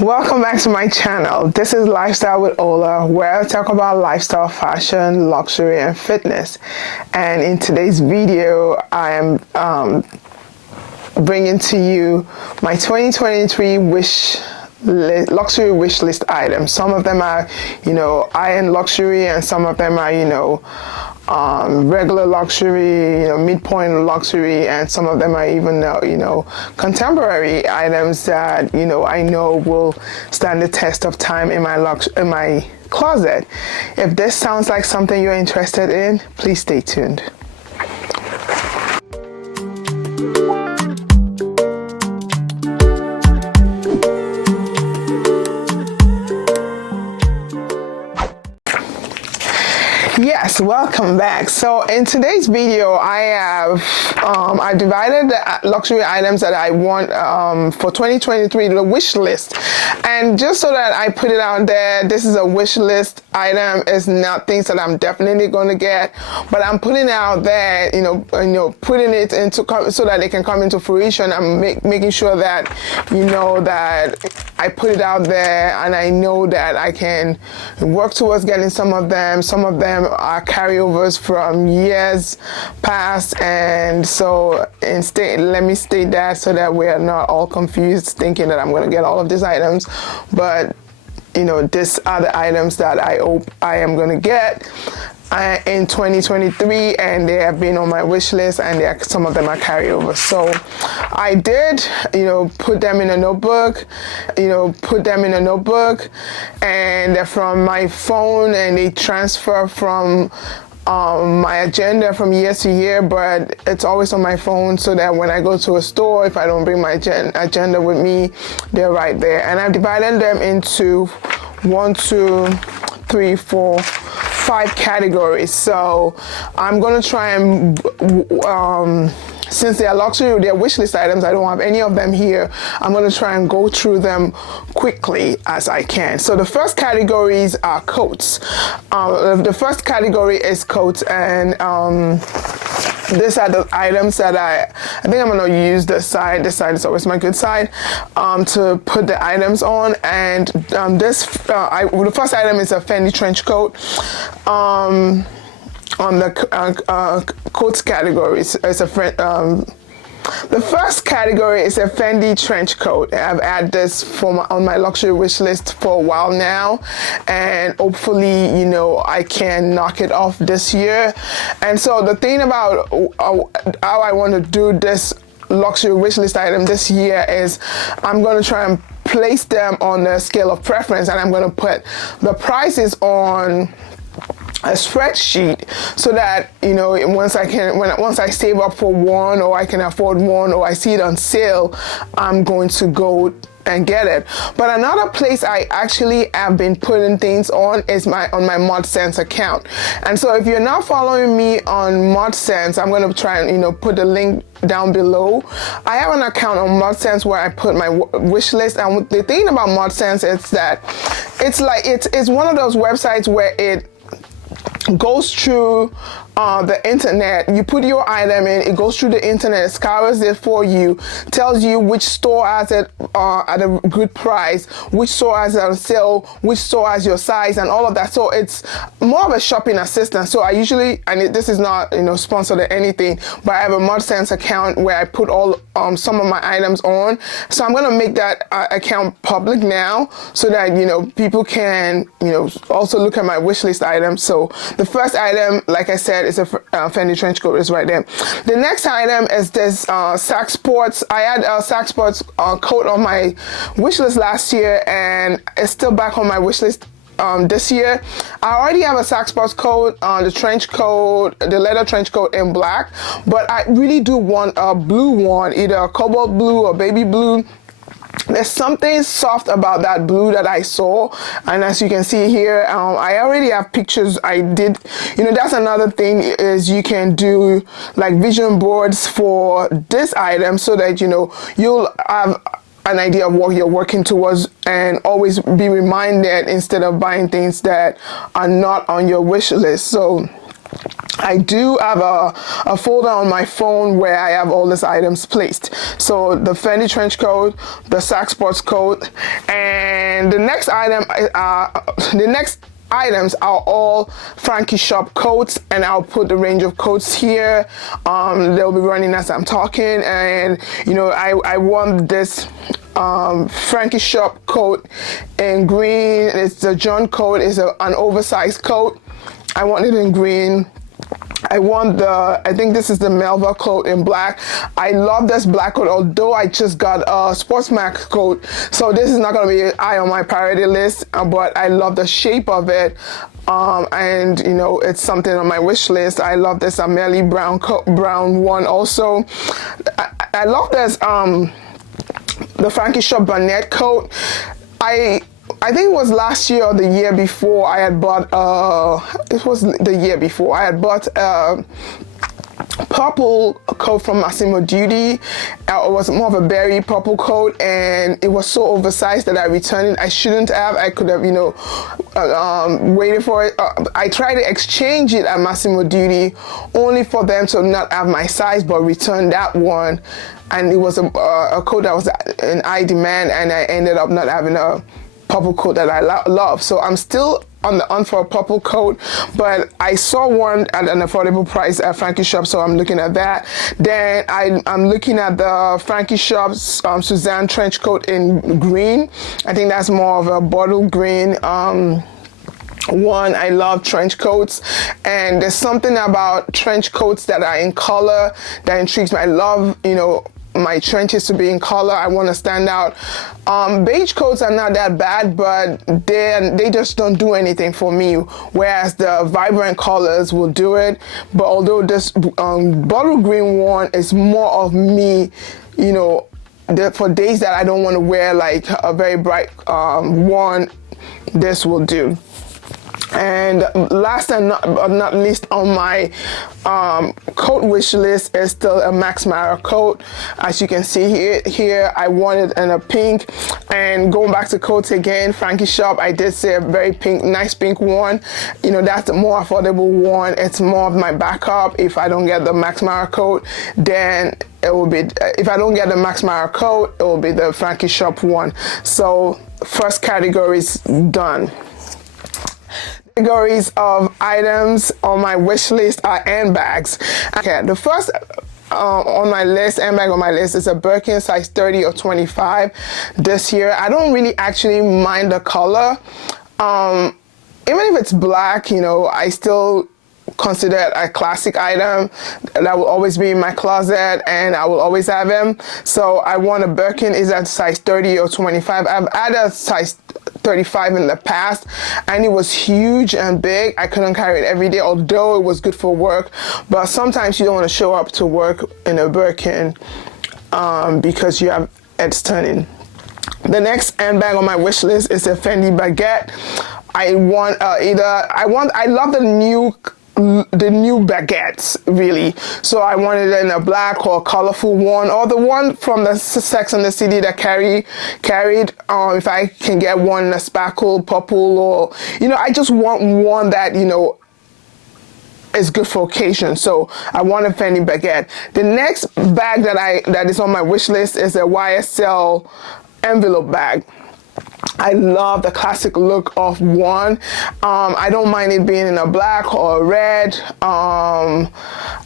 Welcome back to my channel. This is Lifestyle with Ola, where I talk about lifestyle, fashion, luxury, and fitness. And in today's video, I am bringing to you my 2023 luxury wish list items. Some of them are, high-end luxury, and some of them are, regular luxury, midpoint luxury, and some of them are even, contemporary items that, I know will stand the test of time in my closet. If this sounds like something you're interested in, please stay tuned. Yes, welcome back. So in today's video, I divided the luxury items that I want for 2023, the wish list. And just so that I put it out there, this is a wish list item. It's not things that I'm definitely going to get, but I'm putting it out there, putting it into so that it can come into fruition. I'm making sure that that I put it out there, and I know that I can work towards getting some of them. Some of them are carryovers from years past, and so let me state that so that we're not all confused thinking that I'm going to get all of these items. But these are the items that I hope I am going to get in 2023, and they have been on my wish list, and some of them are carryovers. So I did put them in a notebook, and they're from my phone, and they transfer from my agenda from year to year, but it's always on my phone, so that when I go to a store, if I don't bring my agenda with me, they're right there. And I've divided them into 5 categories. So I'm gonna try and since they are luxury, they're wish list items, I don't have any of them here. I'm going to try and go through them quickly as I can. So the first categories are coats. The first category is coats, and these are the items that I think I'm going to use this side. This side is always my good side to put the items on. And the first item is a Fendi trench coat. On the coats categories, the first category is a Fendi trench coat. I've had this on my luxury wish list for a while now, and hopefully, I can knock it off this year. And so the thing about how I want to do this luxury wish list item this year is I'm going to try and place them on the scale of preference, and I'm going to put the prices on a spreadsheet, so that once I save up for one, or I can afford one, or I see it on sale, I'm going to go and get it. But another place I actually have been putting things on is on my ModSense account. And so if you're not following me on ModSense, I'm going to try and put the link down below. I have an account on ModSense where I put my wish list, and the thing about ModSense is that it's one of those websites where it goes through the internet. You put your item in, it goes through the internet, it scours it for you, tells you which store has it at a good price, which store has it on sale, which store has your size, and all of that. So it's more of a shopping assistant. So I usually, and this is not sponsored or anything, but I have a ModSense account where I put all some of my items on. So I'm going to make that account public now, so that people can also look at my wish list items. So the first item, like I said, is a Fendi trench coat. Is right there. The next item is this Sac Sports. I had a Sac Sports coat on my wish list last year, and it's still back on my wish list this year. I already have a Sac Sports coat, the trench coat, the leather trench coat in black, but I really do want a blue one, either a cobalt blue or baby blue. There's something soft about that blue that I saw, and as you can see here, I already have pictures. I did, that's another thing, is you can do like vision boards for this item, so that you'll have an idea of what you're working towards, and always be reminded instead of buying things that are not on your wish list. So I do have a folder on my phone where I have all these items placed. So the Fendi trench coat, the Sac Sports coat, and the next items are all Frankie Shop coats, and I'll put the range of coats here. They'll be running as I'm talking, and you know, I want this Frankie Shop coat in green. It's the John coat. It's an oversized coat. I want it in green. I want I think this is the Melva coat in black. I love this black coat, although I just got a Sports Max coat, so this is not going to be high on my priority list, but I love the shape of it. And you know, it's something on my wish list. I love this Amelie brown one also. I love this the Frankie Shop Barnett coat. I think it was last year or the year before I had bought it was the year before I had bought a purple coat from Massimo Dutti. It was more of a berry purple coat, and it was so oversized that I returned it. I shouldn't have. I could have, you know, waited for it. I tried to exchange it at Massimo Dutti only for them to not have my size, but return that one. And it was a coat that was in high demand, and I ended up not having a purple coat that I love. So I'm still on the hunt for a purple coat, but I saw one at an affordable price at Frankie Shop, so I'm looking at that. Then I'm looking at the Frankie Shop's Suzanne trench coat in green. I think that's more of a bottle green one. I love trench coats, and there's something about trench coats that are in color that intrigues me. I love, you know, my trenches to be in color. I want to stand out. Beige coats are not that bad, but they just don't do anything for me, whereas the vibrant colors will do it. But although this bottle green one is more of me, you know, for days that I don't want to wear like a very bright one, this will do. And last and not least on my coat wish list is still a Max Mara coat. As you can see here, I wanted in a pink. And going back to coats again, Frankie Shop, I did say a very pink, nice pink one. You know, that's the more affordable one. It's more of my backup. If I don't get the Max Mara coat, then it will be, if I don't get the Max Mara coat, it will be the Frankie Shop one. So first category is done. Categories of items on my wish list are handbags. Okay, the first on my list, handbag on my list, is a Birkin size 30 or 25 this year. I don't really actually mind the color. Even if it's black, you know, I still consider it a classic item that will always be in my closet, and I will always have them. So I want a Birkin. Is that size 30 or 25? I've had a size 35 in the past, and it was huge and big. I couldn't carry it every day, although it was good for work. But sometimes you don't want to show up to work in a Birkin because you have it's turning. The next handbag on my wish list is a Fendi baguette. I love the new baguettes, really. So I wanted it in a black or a colorful one, or the one from the Sex and the City that carried. If I can get one in a sparkle purple, or, you know, I just want one that, you know, is good for occasion. So I want a Fendi baguette. The next bag that is on my wish list is a YSL envelope bag. I love the classic look of one. I don't mind it being in a black or a red. I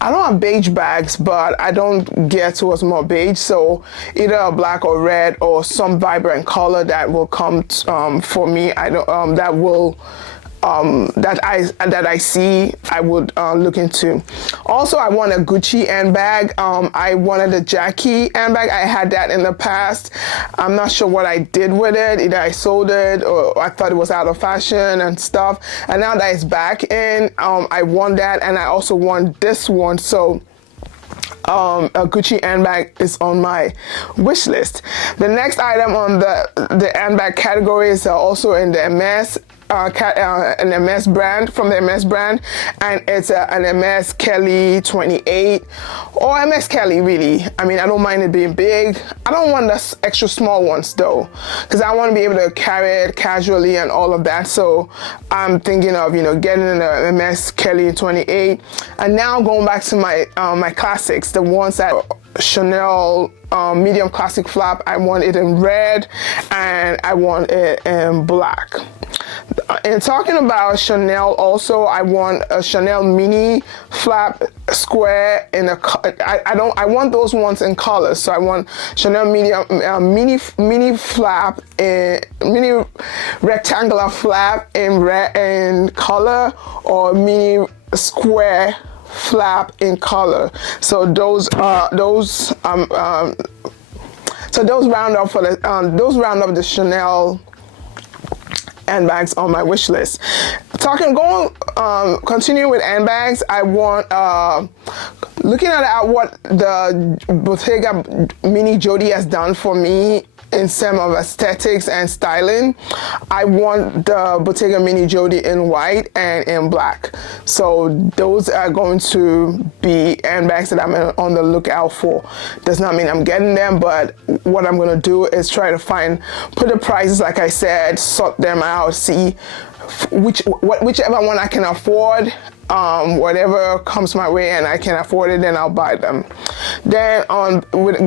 don't have beige bags, but I don't gear towards more beige. So either a black or red or some vibrant color that will come for me. That I see, I would look into. Also, I want a Gucci handbag. I wanted a Jackie handbag. I had that in the past. I'm not sure what I did with it. Either I sold it, or I thought it was out of fashion and stuff. And now that it's back in, I want that, and I also want this one. So a Gucci handbag is on my wish list. The next item on the handbag category is also in the MS. an MS brand, from the MS brand, and it's an MS Kelly 28 or MS Kelly, really. I mean, I don't mind it being big. I don't want the extra small ones though, because I want to be able to carry it casually and all of that. So I'm thinking of, you know, getting an MS Kelly 28, and now going back to my my classics, the ones that Chanel medium classic flap. I want it in red and I want it in black. And talking about Chanel, also I want a Chanel mini flap square in a I want those ones in colors. So I want Chanel medium mini flap in mini rectangular flap in red in color, or mini square flap in color. So those round up for the those round up the Chanel handbags on my wish list. Continue with handbags. I want looking at what the Bottega Mini Jody has done for me in some of aesthetics and styling. I want the Bottega Mini Jody in white and in black. So those are going to be handbags that I'm on the lookout for. Does not mean I'm getting them, but what I'm gonna do is try to put the prices, like I said, sort them out, see whichever one I can afford. Whatever comes my way and I can afford it, then I'll buy them. Then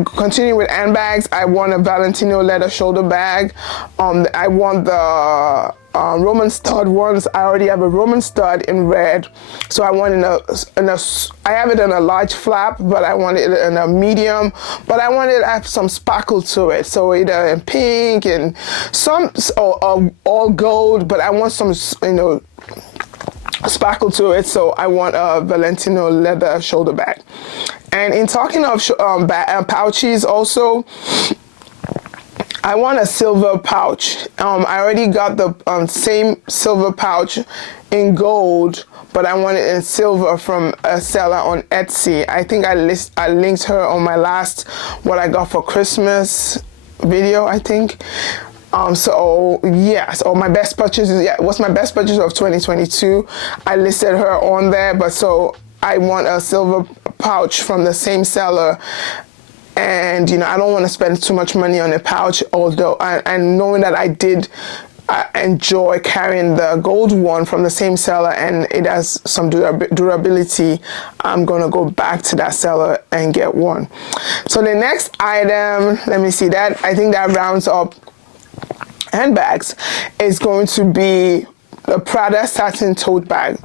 continue with handbags. I want a Valentino leather shoulder bag. I want the Roman stud ones. I already have a Roman stud in red, so I want I have it in a large flap, but I want it in a medium, but I want it to have some sparkle to it, so either in pink and some all gold, but I want some, you know, sparkle to it. So I want a Valentino leather shoulder bag. And in talking of pouches also, I want a silver pouch. I already got the same silver pouch in gold, but I want it in silver from a seller on Etsy. I think I linked her on my last what I got for Christmas video, I think. So my best purchase what's my best purchase of 2022. I listed her on there, but so I want a silver pouch from the same seller. And, you know, I don't want to spend too much money on a pouch, although and knowing that I did enjoy carrying the gold one from the same seller and it has some durability, I'm gonna go back to that seller and get one. So the next item, let me see, that I think that rounds up handbags, is going to be the Prada satin tote bag.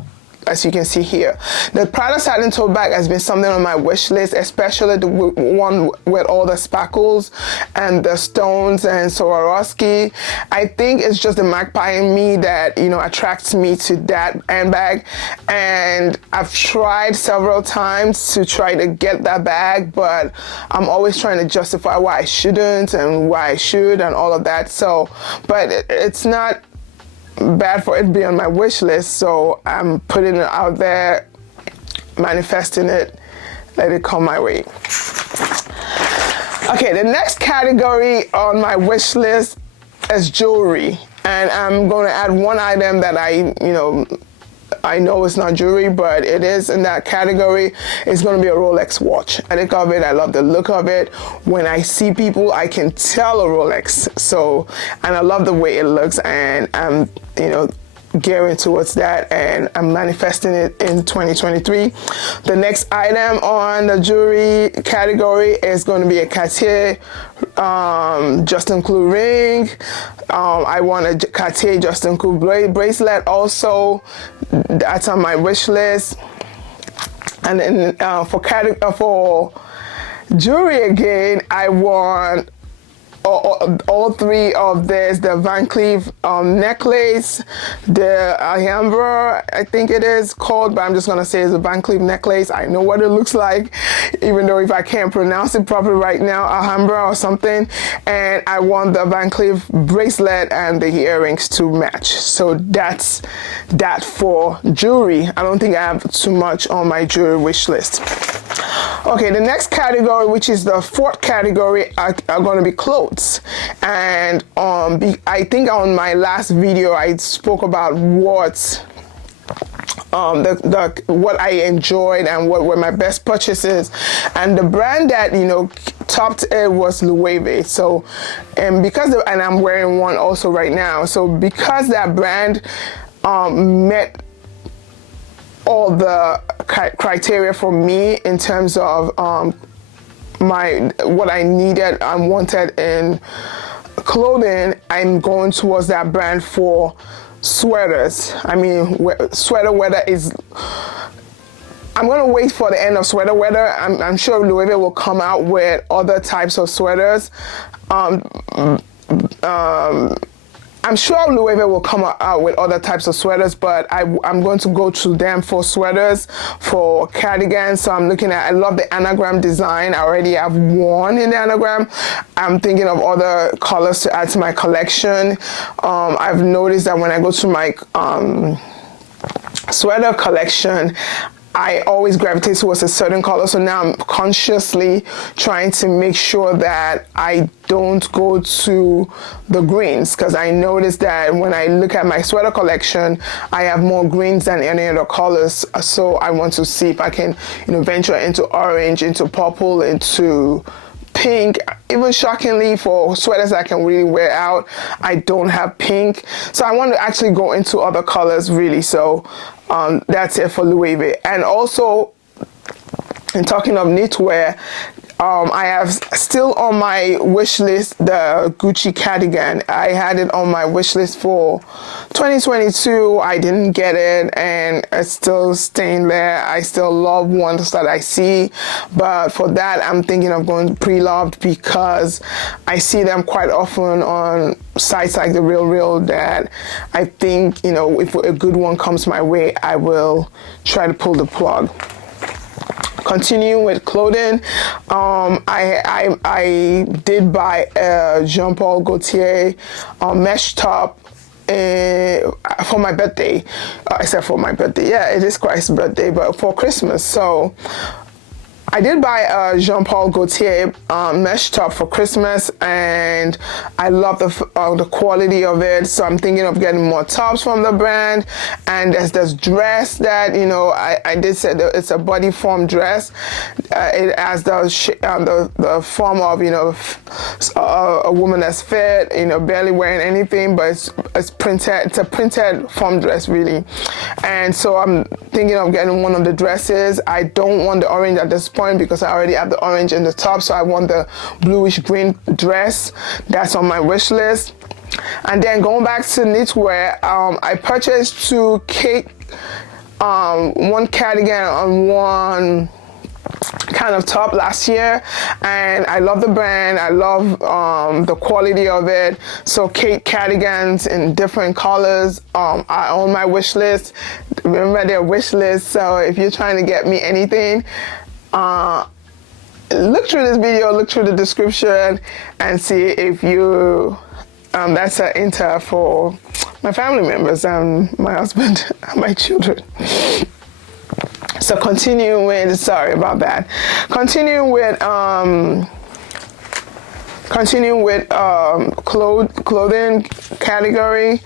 As you can see here, the Prada satin tote bag has been something on my wish list, especially the one with all the sparkles and the stones and Swarovski. I think it's just the magpie in me that, you know, attracts me to that handbag, and I've tried several times to try to get that bag, but I'm always trying to justify why I shouldn't and why I should and all of that. So, but it's not bad for it to be on my wish list, so I'm putting it out there, manifesting it, let it come my way. Okay, the next category on my wish list is jewelry, and I'm going to add one item that I know it's not jewelry, but it is in that category. It's going to be a Rolex watch. I think of it, I love the look of it. When I see people, I can tell a Rolex. So, and I love the way it looks, and I'm, you know, gearing towards that, and I'm manifesting it in 2023. The next item on the jewelry category is going to be a Cartier Justin Clou ring. I want a Cartier Justin Clou bracelet also. That's on my wish list. And then for jewelry again, I want all three of this: the Van Cleef necklace, the Alhambra, I think it is called, but I'm just gonna say it's a Van Cleef necklace. I know what it looks like, even though if I can't pronounce it properly right now, Alhambra or something. And I want the Van Cleef bracelet and the earrings to match. So that's that for jewelry. I don't think I have too much on my jewelry wish list. Okay, the next category, which is the fourth category, are going to be clothes. coats. And I think on my last video I spoke about what what I enjoyed and what were my best purchases, and the brand that topped it was Lovelies. So and I'm wearing one also right now, so because that brand met all the criteria for me in terms of what I needed and wanted in clothing, I'm going towards that brand for sweaters. I mean, sweater weather is, I'm going to wait for the end of sweater weather. I'm sure Louis will come out with other types of sweaters. I'm sure Louis will come out with other types of sweaters, but I'm going to go to them for sweaters, for cardigans. So I'm looking at, I love the anagram design. I already have one in the anagram. I'm thinking of other colors to add to my collection. I've noticed that when I go to my sweater collection, I always gravitate towards a certain color, so now I'm consciously trying to make sure that I don't go to the greens, because I noticed that when I look at my sweater collection, I have more greens than any other colors. So I want to see if I can, venture into orange, into purple, into pink. Even shockingly, for sweaters I can really wear out, I don't have pink. So I want to actually go into other colors really. So that's it for Louis. And also, in talking of knitwear, I have still on my wish list the Gucci cardigan. I had it on my wish list for 2022. I didn't get it, and it's still staying there. I still love ones that I see, but for that I'm thinking of going pre-loved, because I see them quite often on sites like The Real that I think, if a good one comes my way, I will try to pull the plug. Continuing with clothing, I did buy a Jean Paul Gaultier mesh top for my birthday. I said for my birthday. Yeah, it is Christ's birthday, but for Christmas. So I did buy a Jean Paul Gaultier mesh top for Christmas, and I love the quality of it. So I'm thinking of getting more tops from the brand. And there's this dress that I did say that it's a body form dress. It has the form of a woman that's fit, barely wearing anything, but it's printed. It's a printed form dress really. And so I'm thinking of getting one of the dresses. I don't want the orange at this point because I already have the orange in the top, so I want the bluish green dress. That's on my wish list. And then going back to knitwear, I purchased two one cardigan and one kind of top last year, and I love the brand. I love the quality of it. So Kate cardigans in different colors are on my wish list. Remember, their wish list, so if you're trying to get me anything, look through this video, look through the description, and see if you that's an enter for my family members and my husband and my children. So continuing with clothing category,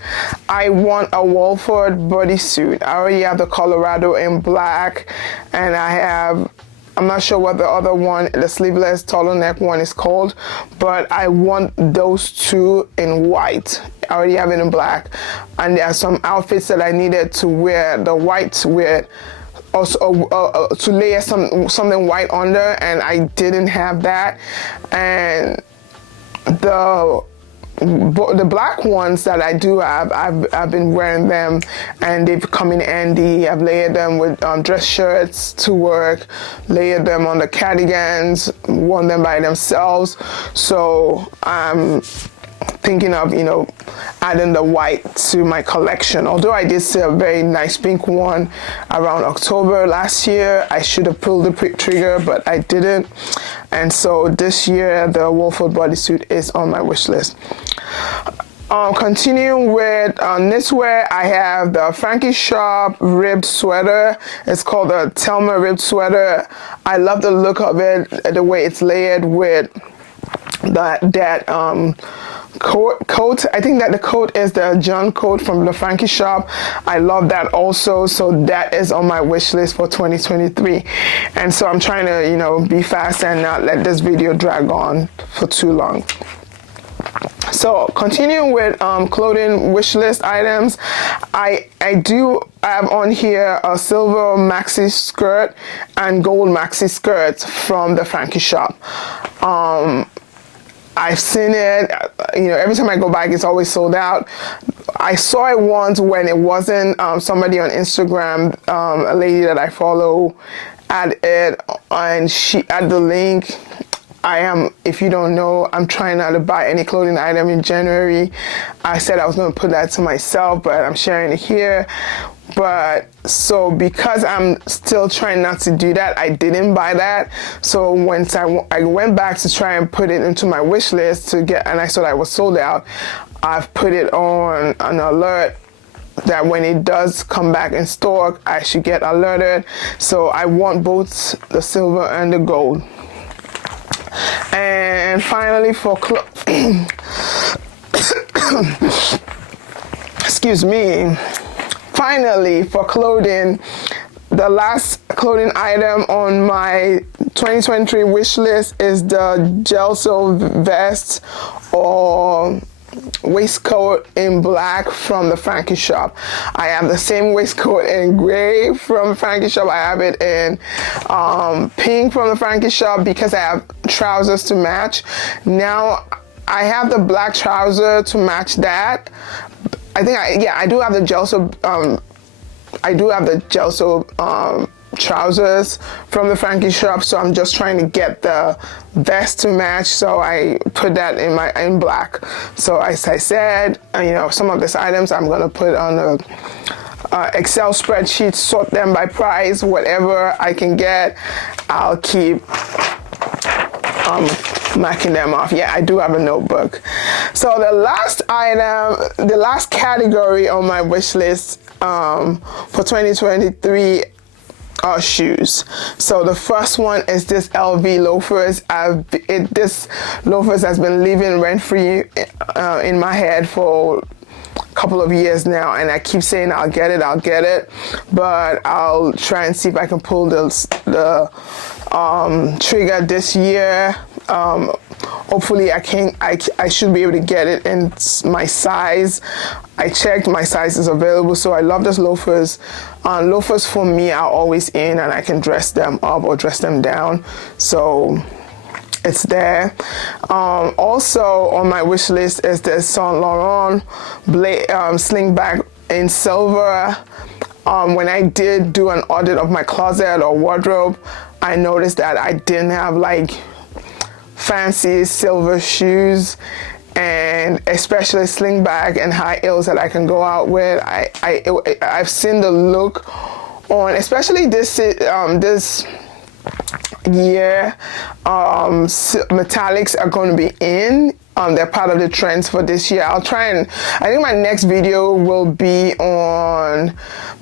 I want a Wolford bodysuit. I already have the Colorado in black, and I'm not sure what the other one, the sleeveless turtleneck one, is called, but I want those two in white. I already have it in black, and there are some outfits that I needed to wear the white with, also to layer something white under, and I didn't have that. And the black ones that I do have, I've been wearing them, and they've come in handy. I've layered them with dress shirts to work, layered them on the cardigans, worn them by themselves. So I'm thinking of adding the white to my collection. Although I did see a very nice pink one around October last year, I should have pulled the trigger, but I didn't. And so this year the Wolford bodysuit is on my wish list. Continuing with knitwear, I have the Frankie Sharp ribbed sweater. It's called the Thelma ribbed sweater. I love the look of it, the way it's layered with that coat. I think that the coat is the John coat from the Frankie shop. I love that also, so that is on my wish list for 2023. And so I'm trying to, you know, be fast and not let this video drag on for too long. So continuing with clothing wish list items, I do have on here a silver maxi skirt and gold maxi skirts from the Frankie shop. I've seen it, you know, every time I go back, it's always sold out. I saw it once when it wasn't. Somebody on Instagram, a lady that I follow, had it, and she had the link. If you don't know, I'm trying not to buy any clothing item in January. I said I was going to put that to myself, but I'm sharing it here. But so because I'm still trying not to do that, I didn't buy that. So once I went back to try and put it into my wish list to get, and I saw that I was sold out, I've put it on an alert that when it does come back in stock, I should get alerted. So I want both the silver and the gold. And finally for excuse me. Finally, for clothing, the last clothing item on my 2023 wish list is the gel sew vest or waistcoat in black from the Frankie shop. I have the same waistcoat in gray from Frankie shop. I have it in pink from the Frankie shop because I have trousers to match. Now I have the black trouser to match that. I think I do have the gel sew. I do have the gel sew trousers from the Frankie shop. So I'm just trying to get the vest to match. So I put that in black. So as I said, you know, some of these items I'm gonna put on a Excel spreadsheet, sort them by price, whatever I can get. I'll keep marking them off. Yeah, I do have a notebook. So the last item, the last category on my wish list for 2023 are shoes. So the first one is this LV loafers. This loafers has been living rent-free in my head for a couple of years now, and I keep saying I'll get it, but I'll try and see if I can pull the trigger this year. Hopefully I should be able to get it in my size. I checked, my size is available, so I love those loafers. Loafers for me are always in, and I can dress them up or dress them down, so it's there. Also on my wish list is the Saint Laurent sling bag in silver. When I did do an audit of my closet or wardrobe, I noticed that I didn't have like fancy silver shoes, and especially sling bag and high heels that I can go out with. I've seen the look on, especially this year, metallics are going to be in. They're part of the trends for this year. I think my next video will be on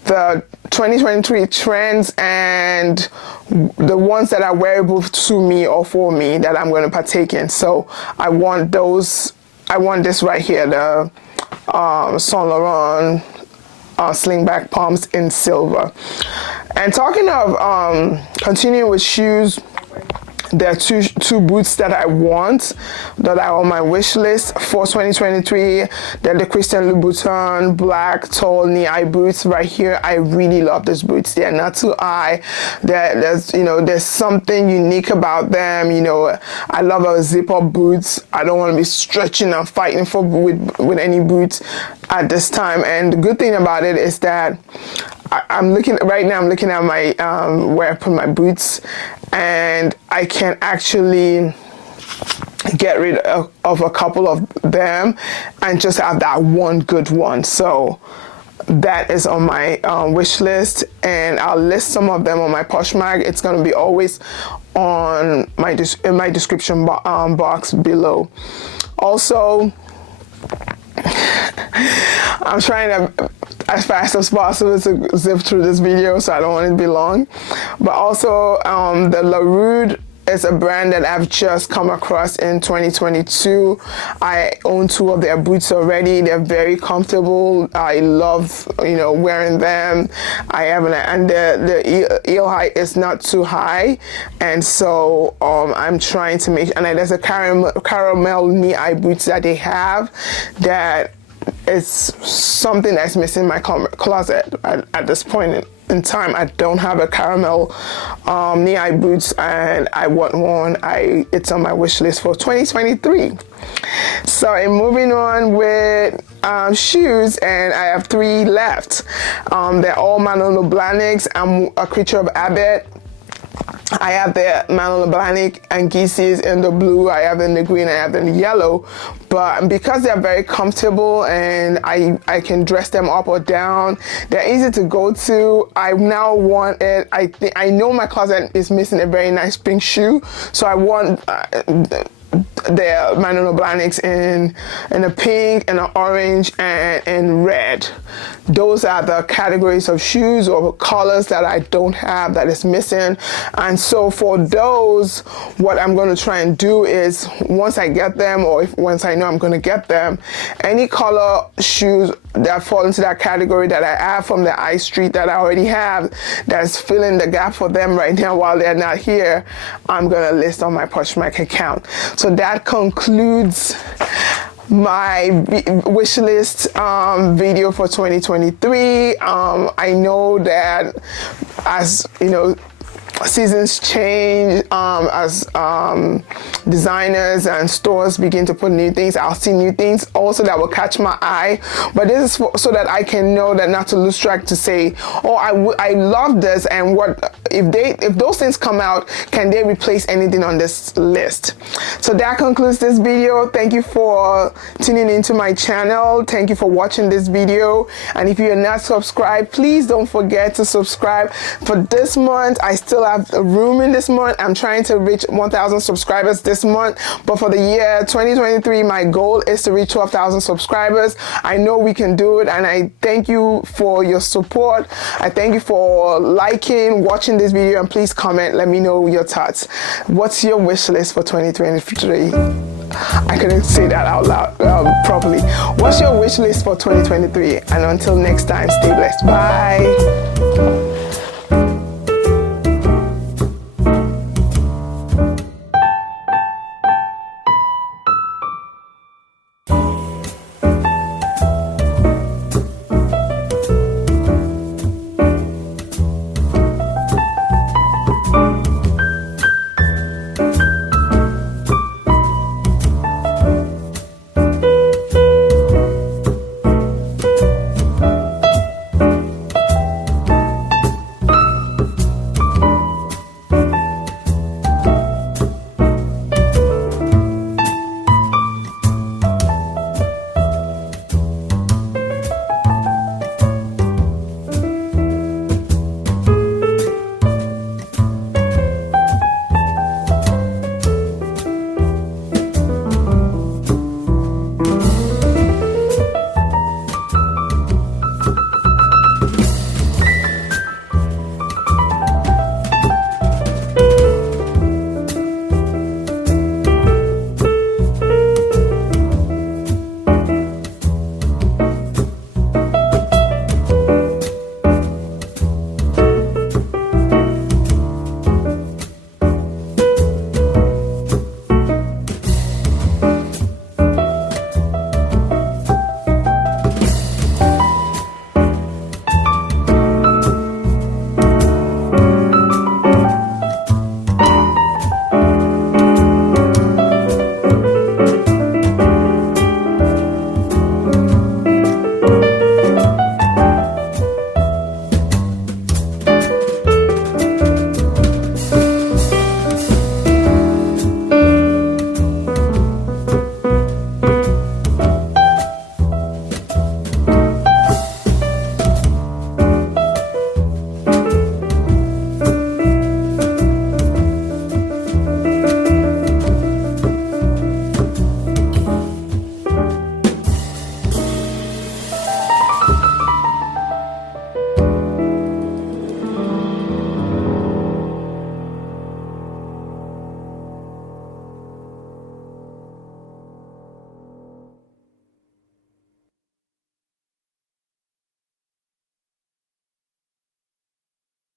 the 2023 trends and the ones that are wearable to me or for me that I'm going to partake in. So I want this right here, the Saint Laurent slingback palms in silver. And talking of continuing with shoes, there are two boots that I want that are on my wish list for 2023. They're the Christian Louboutin black tall knee-high boots right here. I really love these boots. They're not too high. There's something unique about them. You know, I love a zip-up boots. I don't want to be stretching and fighting with any boots at this time. And the good thing about it is that I'm looking at my where I put my boots, and I can actually get rid of a couple of them and just have that one good one. So that is on my wish list, and I'll list some of them on my Poshmark. It's going to be always on in my description box below. Also, I'm trying to as fast as possible to zip through this video, so I don't want it to be long. But also the La Rude is a brand that I've just come across in 2022. I own 2 of their boots already. They're very comfortable. I love, wearing them. I have and the heel height is not too high, and so I'm trying to make. And there's a caramel knee-high boots that they have that is something that's missing in my closet at this point in time. I don't have a caramel knee-high boots, and I want one. It's on my wish list for 2023. So I'm moving on with shoes, and I have 3 left. They're all Manolo Blahniks. I'm a creature of habit. I have the Manolo Blahnik and Yeezys in the blue, I have in the green, I have in the yellow, but because they're very comfortable and I can dress them up or down, they're easy to go to. I now want it. I know my closet is missing a very nice pink shoe, so I want the Manolo Blahniks in a pink and an orange and in red. Those are the categories of shoes or colors that I don't have, that is missing. And so for those, what I'm going to try and do is, once I get them, or once I know I'm going to get them, any color shoes that fall into that category that I have from the high street that I already have, that's filling the gap for them right now while they're not here, I'm going to list on my Poshmark account. So that concludes my wish list video for 2023. I know that as seasons change, as designers and stores begin to put new things, I'll see new things also that will catch my eye. But this is so that I can know that not to lose track, to say, oh, I love this, and what if those things come out, can they replace anything on this list? So that concludes this video. Thank you for tuning into my channel. Thank you for watching this video. And if you're not subscribed, please don't forget to subscribe. For this month, I still have room in this month. I'm trying to reach 1,000 subscribers this month, but for the year 2023, my goal is to reach 12,000 subscribers. I know we can do it, and I thank you for your support. I thank you for liking, watching this video, and please comment, let me know your thoughts. What's your wish list for 2023? I couldn't say that out loud properly. What's your wish list for 2023? And until next time, stay blessed. Bye.